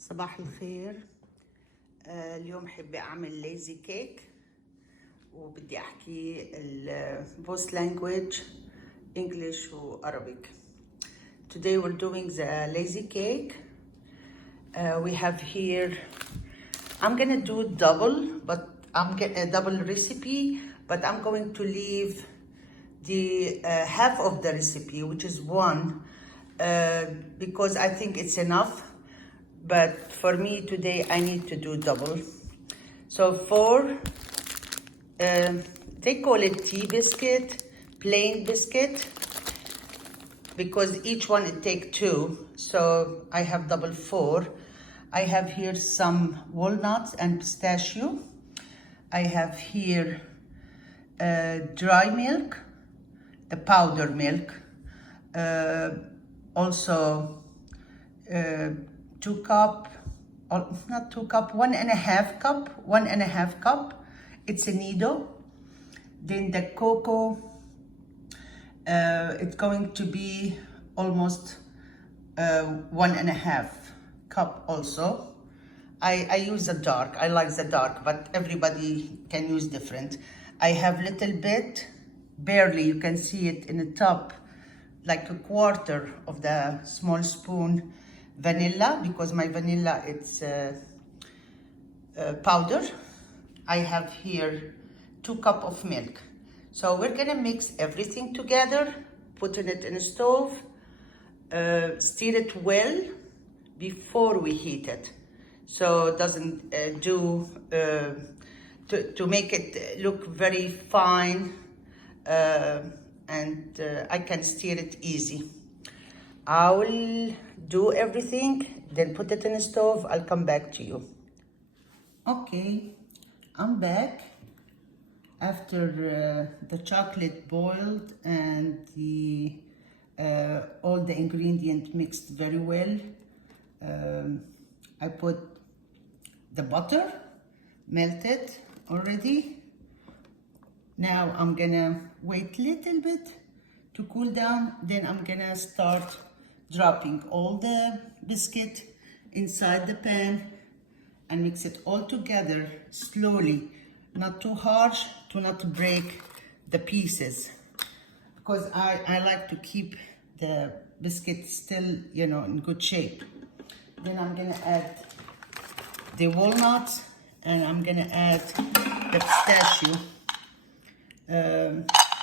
صباح الخير. اليوم حابة أعمل ليزي كيك وبدي أحكي both language English و Arabic. Today we're doing the lazy cake. We have here, I'm gonna do a double recipe, but I'm going to leave the half of the recipe, which is one, because I think it's enough. But for me today, I need to do double. So they call it tea biscuit, plain biscuit, because each one it take two. So I have double 4. I have here some walnuts and pistachio. I have here dry milk, the powder milk, also 2 cup, or not 2 cup, 1.5 cup. It's a nido. Then the cocoa, it's going to be almost 1.5 cup also. I use the dark, I like the dark, but everybody can use different. I have little bit, barely, you can see it in the top, like a quarter of the small spoon vanilla, because my vanilla it's powder. I have here 2 cup of milk. So we're gonna mix everything together, putting it in a stove, stir it well before we heat it, so it doesn't to make it look very fine, and I can stir it easy. I will do everything, then put it in the stove. I'll come back to you. Okay, I'm back after the chocolate boiled and all the ingredient mixed very well. I put the butter, melted already. Now I'm gonna wait a little bit to cool down, then I'm gonna start dropping all the biscuit inside the pan and mix it all together slowly, not too harsh to not break the pieces, because I like to keep the biscuit still, you know, in good shape. Then I'm gonna add the walnuts and I'm gonna add the pistachio.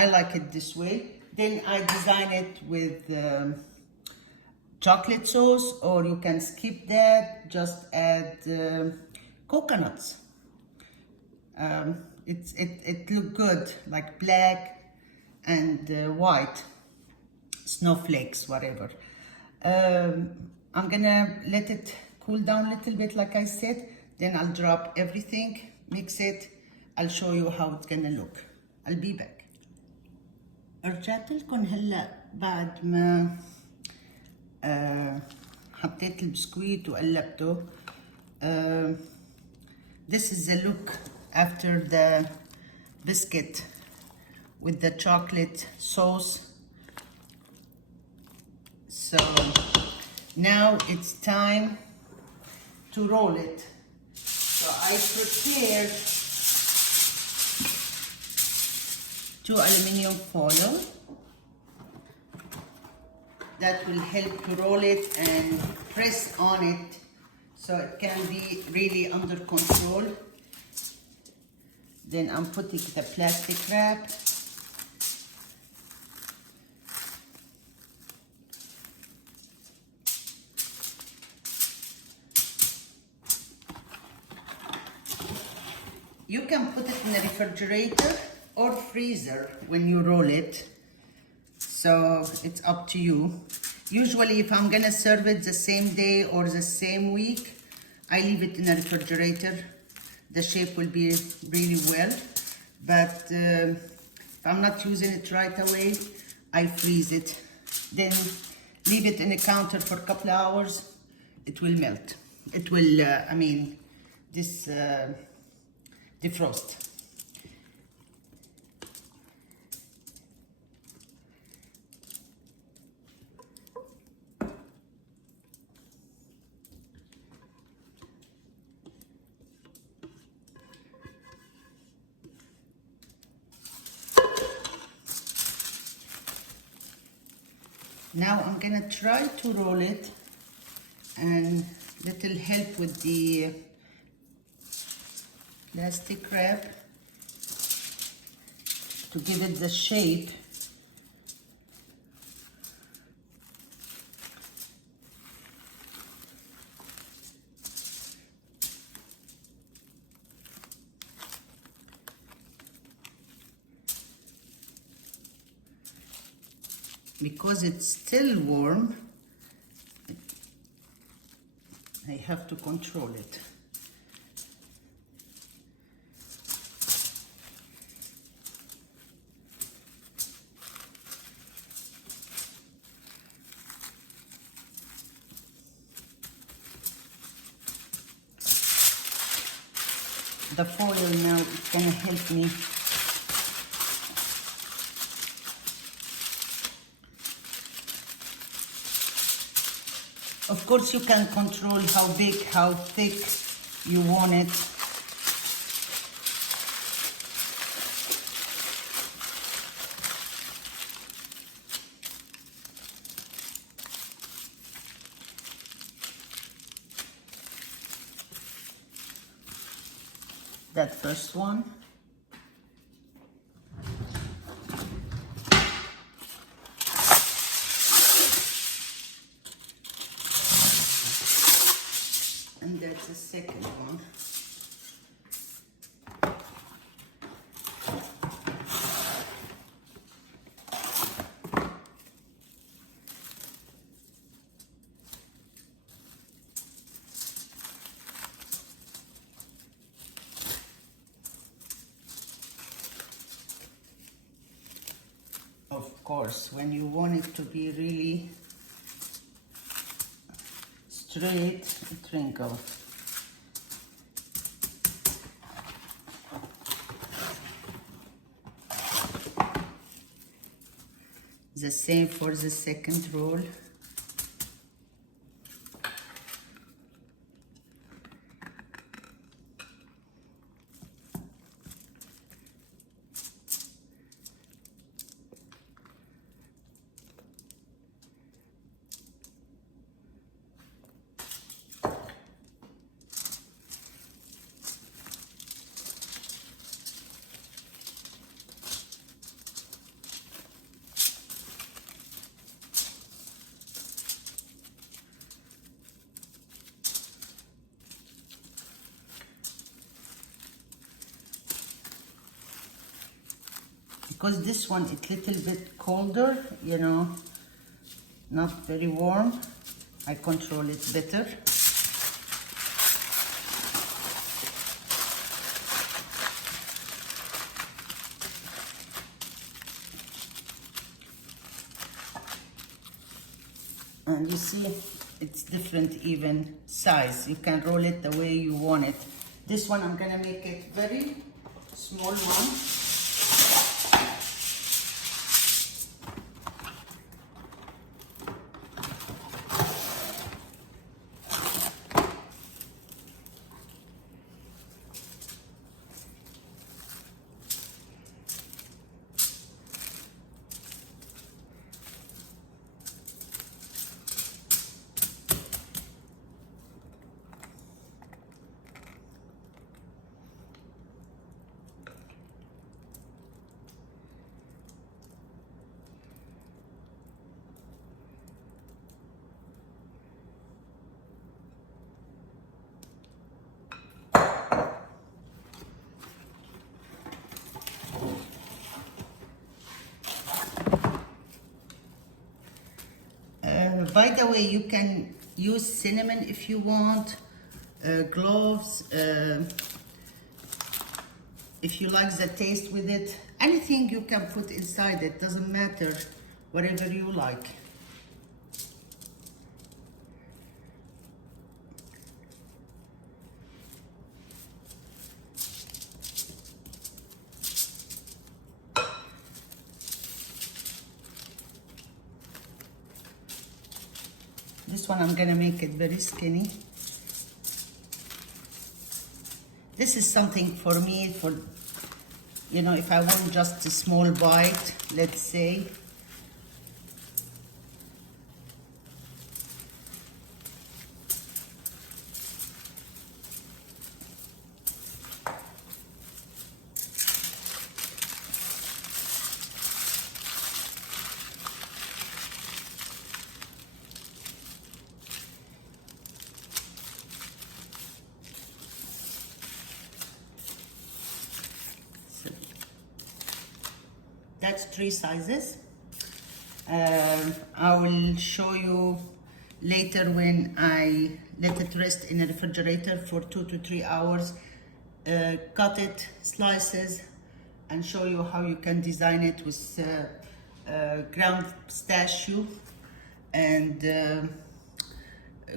I like it this way. Then I design it with chocolate sauce, or you can skip that, just add coconuts. It look good, like black and white, snowflakes, whatever. I'm gonna let it cool down a little bit, like I said, then I'll drop everything, mix it. I'll show you how it's gonna look. I'll be back. رجعت لكم هلا بعد ما حطيت البسكويت وقلبته. This is the look after the biscuit with the chocolate sauce. So now it's time to roll it. So I prepared 2 aluminum foil. That will help to roll it and press on it so it can be really under control. Then I'm putting the plastic wrap. You can put it in the refrigerator or freezer when you roll it. So it's up to you. Usually if I'm gonna serve it the same day or the same week, I leave it in the refrigerator. The shape will be really well. But if I'm not using it right away, I freeze it. Then leave it in the counter for a couple of hours. It will melt. It will, defrost. Now I'm gonna try to roll it, and little help with the plastic wrap to give it the shape. Because it's still warm, I have to control it. The foil now is gonna help me. Of course, you can control how big, how thick you want it. That first one. And that's the second one. Of course, when you want it to be really straight, it wrinkles. The same for the second roll. Because this one is a little bit colder, you know, not very warm, I control it better. And you see, it's different even size. You can roll it the way you want it. This one, I'm gonna make it very small one. By the way, you can use cinnamon if you want, cloves, if you like the taste with it. Anything you can put inside it, doesn't matter, whatever you like. This one I'm gonna make it very skinny. This is something for me, for, you know, if I want just a small bite, let's say. that's 3 sizes. I will show you later when I let it rest in a refrigerator for 2 to 3 hours. Cut it, slices, and show you how you can design it with ground pistachio and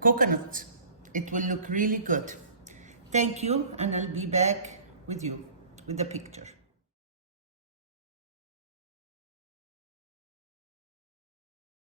coconut. It will look really good. Thank you, and I'll be back with you with the picture.